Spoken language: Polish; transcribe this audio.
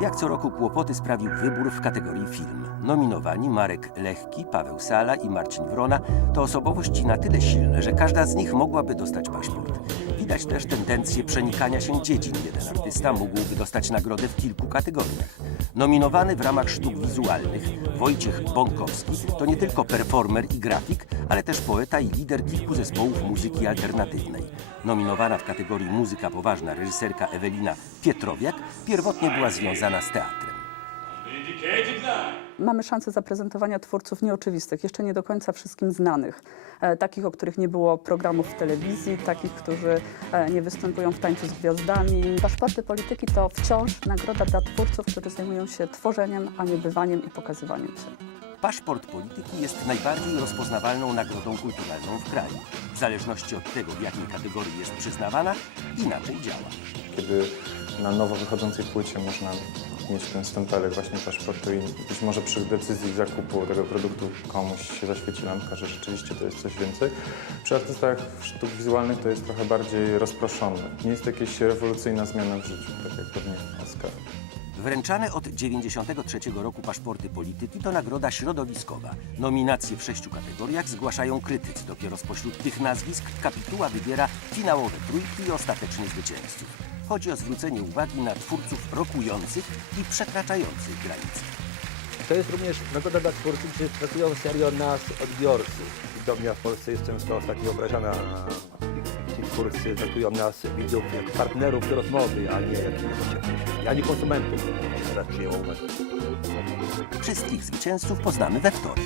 Jak co roku kłopoty sprawił wybór w kategorii film. Nominowani Marek Lechki, Paweł Sala i Marcin Wrona to osobowości na tyle silne, że każda z nich mogłaby dostać paszport. Widać też tendencję przenikania się dziedzin. Jeden artysta mógłby dostać nagrodę w kilku kategoriach. Nominowany w ramach sztuk wizualnych Wojciech Bąkowski to nie tylko performer i grafik, ale też poeta i lider kilku zespołów muzyki alternatywnej. Nominowana w kategorii muzyka poważna reżyserka Ewelina Pietrowiak pierwotnie była związana z teatrem. Mamy szansę zaprezentowania twórców nieoczywistych, jeszcze nie do końca wszystkim znanych. E, takich, o których nie było programów w telewizji, takich, którzy e, nie występują w tańcu z gwiazdami. Paszporty polityki to wciąż nagroda dla twórców, którzy zajmują się tworzeniem, a nie bywaniem i pokazywaniem się. Paszport polityki jest najbardziej rozpoznawalną nagrodą kulturalną w kraju. W zależności od tego, w jakiej kategorii jest przyznawana, inaczej działa. kiedy na nowo wychodzącej płycie można mieć ten stempelek właśnie paszportu i być może przy decyzji zakupu tego produktu komuś się zaświeci lampka, że rzeczywiście to jest coś więcej. Przy artystach sztuk wizualnych to jest trochę bardziej rozproszone. Nie jest to jakaś rewolucyjna zmiana w życiu, tak jak pewnie Oscar. Wręczane od 1993 roku paszporty polityki to nagroda środowiskowa. Nominacje w sześciu kategoriach zgłaszają krytycy. Dopiero spośród tych nazwisk kapituła wybiera finałowe trójki i ostatecznych zwycięzców. Chodzi o zwrócenie uwagi na twórców rokujących i przekraczających granice. To jest również nagroda dla twórców, którzy traktują serio nas, odbiorców. Widownia w Polsce jest często ostatnio obrażana. Ci twórcy traktują nas, widzów, jak partnerów do rozmowy, a nie jak innych, a nie konsumentów. Teraz przyjęło uwagę. Wszystkich zwycięzców poznamy we wtorek.